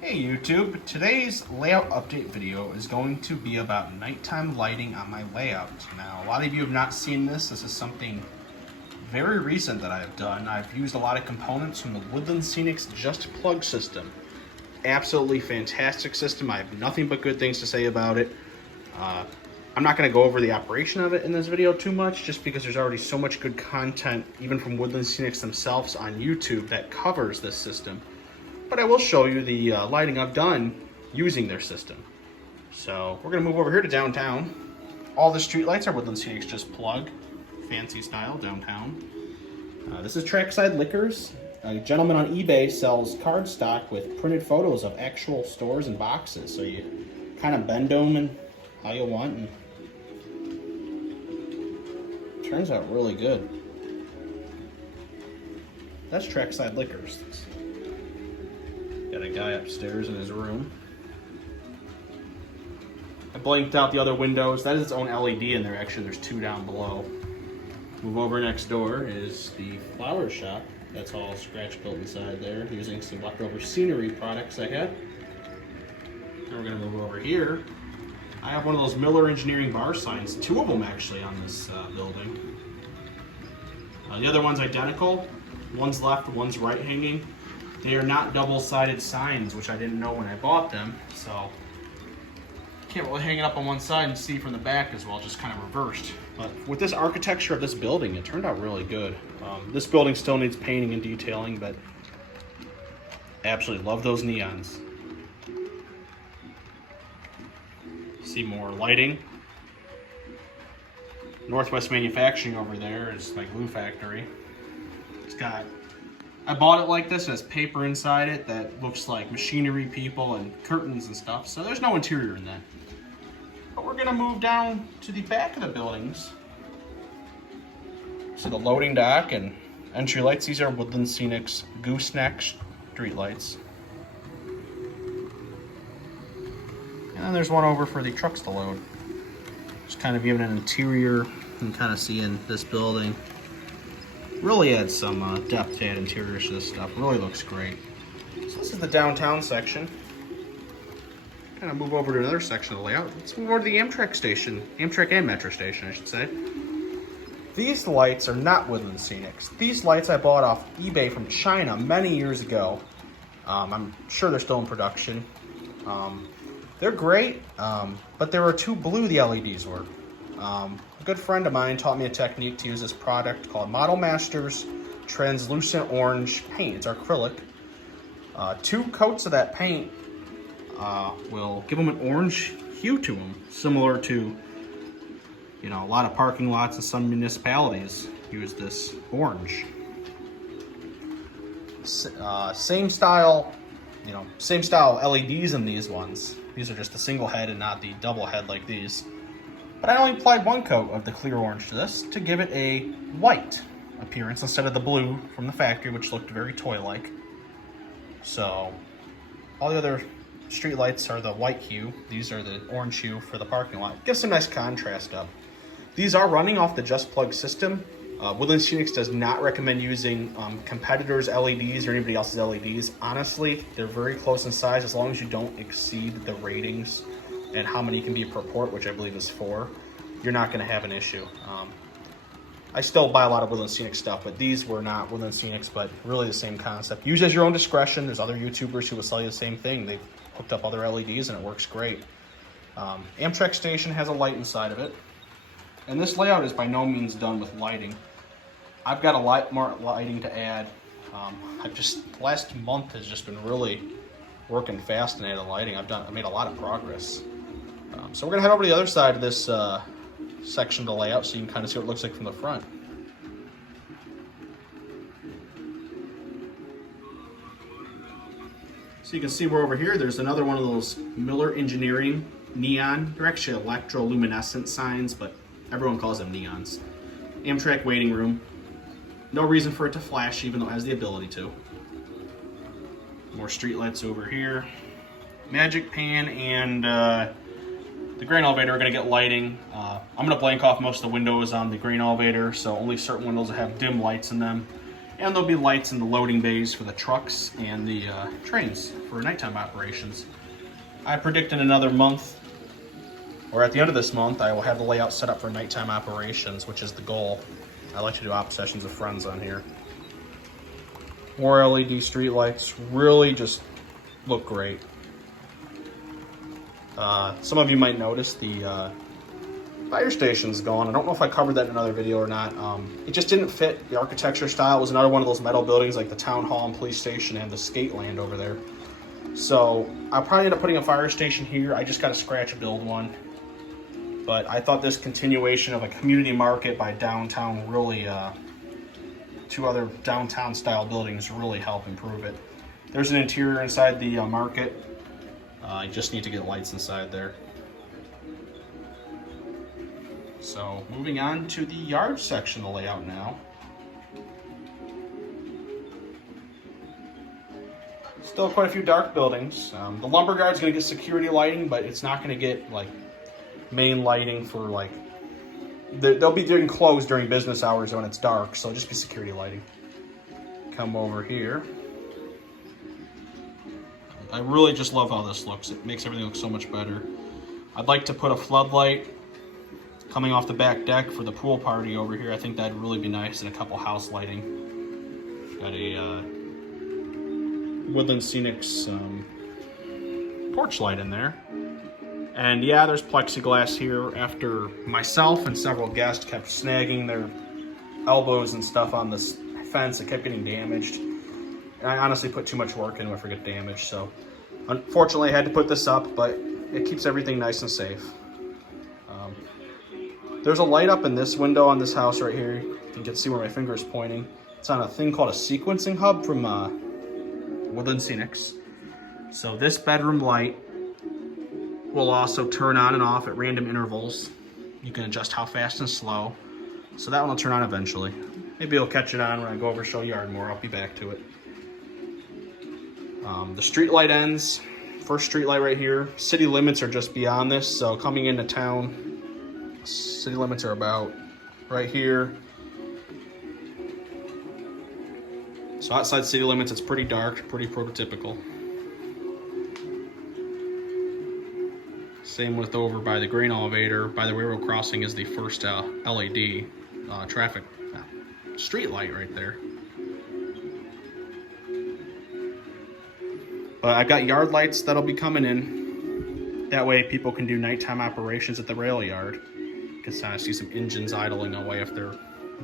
Hey YouTube, today's layout update video is going to be about nighttime lighting on my layout. Now, a lot of you have not seen this. This is something very recent that I have done. I've used a lot of components from the Woodland Scenics Just Plug system. Absolutely fantastic system. I have nothing but good things to say about it. I'm not going to go over the operation of it in this video too much, just because there's already so much good content, even from Woodland Scenics themselves on YouTube, that covers this system. But I will show you the lighting I've done using their system. So we're gonna move over here to downtown. All the street lights are Woodland Scenics Just Plug, fancy style downtown. This is Trackside Liquors. A gentleman on eBay sells card stock with printed photos of actual stores and boxes. So you kind of bend them and how you want, and turns out really good. That's Trackside Liquors. Got a guy upstairs in his room. I blanked out the other windows. That is its own LED in there. Actually, there's two down below. Move over next door is the flower shop. That's all scratch built inside there, using some leftover scenery products I had. Now we're gonna move over here. I have one of those Miller Engineering bar signs. Two of them actually on this building. The other one's identical. One's left, one's right hanging. They are not double-sided signs, which I didn't know when I bought them, so can't really hang it up on one side and see from the back as well, just kind of reversed. But with this architecture of this building, it turned out really good. This building still needs painting and detailing, but absolutely love those neons. See more lighting. Northwest Manufacturing over there is my glue factory. It's got, I bought it like this. It has paper inside it that looks like machinery people and curtains and stuff. So there's no interior in that. But we're gonna move down to the back of the buildings. So the loading dock and entry lights. These are Woodland Scenics Gooseneck street lights. And then there's one over for the trucks to load. Just kind of giving an interior. You can kind of see in this building. Really adds some depth to add interiors to this stuff. Really looks great. So this is the downtown section. Kind of move over to another section of the layout. Let's move over to the Amtrak station. Amtrak and Metro station, I should say. These lights are not Woodland Scenics. These lights I bought off eBay from China many years ago. I'm sure they're still in production. They're great, but they were too blue, the LEDs were. A good friend of mine taught me a technique to use this product called Model Masters Translucent Orange Paint. It's acrylic. 2 coats of that paint will give them an orange hue to them, similar to, you know, a lot of parking lots in some municipalities use this orange. Same style, you know, same style LEDs in these ones. These are just a single head and not the double head like these. But I only applied 1 coat of the clear orange to this to give it a white appearance instead of the blue from the factory, which looked very toy-like. So all the other street lights are the white hue. These are the orange hue for the parking lot. Gives some nice contrast up. These are running off the Just Plug system. Woodland Scenics does not recommend using competitors' LEDs or anybody else's LEDs. Honestly, they're very close in size. As long as you don't exceed the ratings and how many can be per port, which I believe is 4, you're not going to have an issue. I still buy a lot of Woodland Scenics stuff, but these were not Woodland Scenics, but really the same concept. Use as your own discretion. There's other YouTubers who will sell you the same thing. They've hooked up other LEDs and it works great. Amtrak station has a light inside of it. And this layout is by no means done with lighting. I've got a lot more lighting to add. Last month has just been really working fast and added lighting. I made a lot of progress. So we're gonna head over to the other side of this section of the layout so you can kind of see what it looks like from the front. So you can see we're over here. There's another one of those Miller Engineering neon. They're actually electroluminescent signs, but everyone calls them neons. Amtrak waiting room. No reason for it to flash, even though it has the ability to. More streetlights over here. Magic Pan and the grain elevator are going to get lighting. I'm going to blank off most of the windows on the grain elevator, so only certain windows that have dim lights in them. And there'll be lights in the loading bays for the trucks and the trains for nighttime operations. I predict in another month, or at the end of this month, I will have the layout set up for nighttime operations, which is the goal. I like to do op sessions with friends on here. More LED street lights really just look great. Some of you might notice the fire station's gone. I don't know if I covered that in another video or not. It just didn't fit the architecture style. It was another one of those metal buildings like the town hall and police station and the skate land over there. So I'll probably end up putting a fire station here. I just got to scratch build one. But I thought this continuation of a community market by downtown really, two other downtown style buildings really help improve it. There's an interior inside the market. I just need to get lights inside there. So moving on to the yard section of the layout now. Still quite a few dark buildings. The lumber guard's gonna get security lighting, but it's not gonna get like main lighting for like, they'll be doing closed during business hours when it's dark, so just be security lighting. Come over here. I really just love how this looks. It makes everything look so much better. I'd like to put a floodlight coming off the back deck for the pool party over here. I think that'd really be nice, and a couple house lighting. Got a Woodland Scenics porch light in there. And yeah, there's plexiglass here after myself and several guests kept snagging their elbows and stuff on this fence. It kept getting damaged. And I honestly put too much work into it for it to get damaged. So unfortunately I had to put this up, but it keeps everything nice and safe. There's a light up in this window on this house right here. You can see where my finger is pointing. It's on a thing called a sequencing hub from Woodland Scenics. So this bedroom light will also turn on and off at random intervals. You can adjust how fast and slow. So that one will turn on eventually. Maybe you'll catch it on when I go over show yard more. I'll be back to it. The street light ends. First street light right here. City limits are just beyond this. So coming into town, city limits are about right here. So outside city limits, it's pretty dark, pretty prototypical. Same with over by the grain elevator. By the railroad crossing is the first LED traffic street light right there. But I've got yard lights that'll be coming in. That way people can do nighttime operations at the rail yard. You can kind of see some engines idling away if they're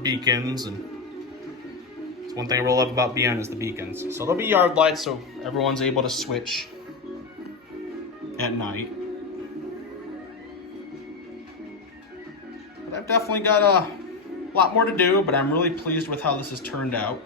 beacons, and it's one thing I really love about BN is the beacons. So there'll be yard lights so everyone's able to switch at night. But I've definitely got a lot more to do, but I'm really pleased with how this has turned out.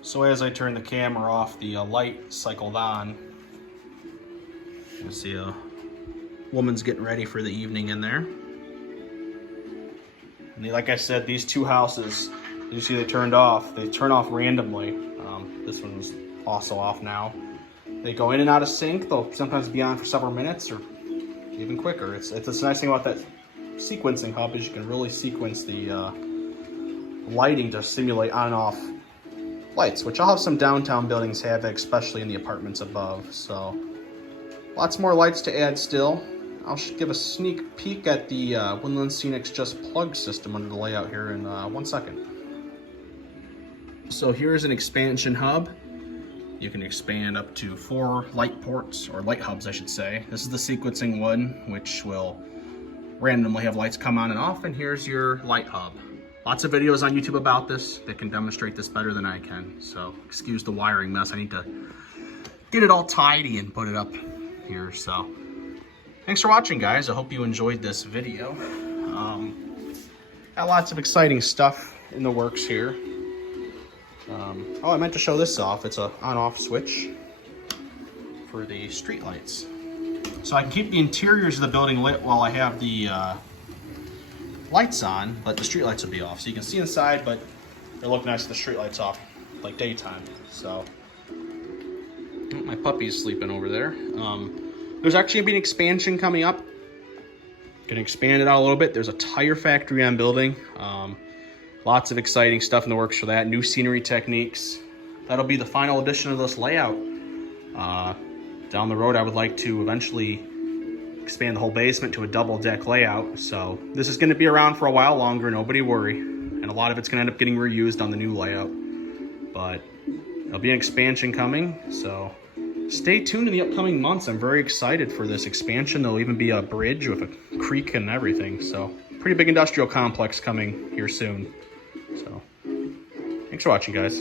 So as I turn the camera off, the light cycled on. You can see a woman's getting ready for the evening in there. And like I said, these two houses, you see they turned off. They turn off randomly. This one's also off now. They go in and out of sync. They'll sometimes be on for several minutes or even quicker. It's a nice thing about that sequencing hub is you can really sequence the lighting to simulate on and off lights, which I'll have some downtown buildings have, especially in the apartments above. So lots more lights to add still. I'll give a sneak peek at the Woodland Scenics Just Plug system under the layout here in 1 second. So here's an expansion hub. You can expand up to 4 light ports, or light hubs I should say. This is the sequencing one, which will randomly have lights come on and off, and here's your light hub. Lots of videos on YouTube about this that can demonstrate this better than I can. So excuse the wiring mess. I need to get it all tidy and put it up here. So thanks for watching, guys. I hope you enjoyed this video. Got lots of exciting stuff in the works here. Oh, I meant to show this off. It's a on-off switch for the street lights. So I can keep the interiors of the building lit while I have the lights on, but the street lights will be off. So you can see inside, but they look nice with the street lights off, like daytime. So my puppy's sleeping over there. There's actually gonna be an expansion coming up. Gonna expand it out a little bit. There's a tire factory I'm building. Lots of exciting stuff in the works for that. New scenery techniques. That'll be the final edition of this layout. Down the road, I would like to eventually expand the whole basement to a double deck layout. So this is going to be around for a while longer, nobody worry. And a lot of it's going to end up getting reused on the new layout. But there'll be an expansion coming, so stay tuned in the upcoming months. I'm very excited for this expansion. There'll even be a bridge with a creek and everything. So pretty big industrial complex coming here soon. So thanks for watching, guys.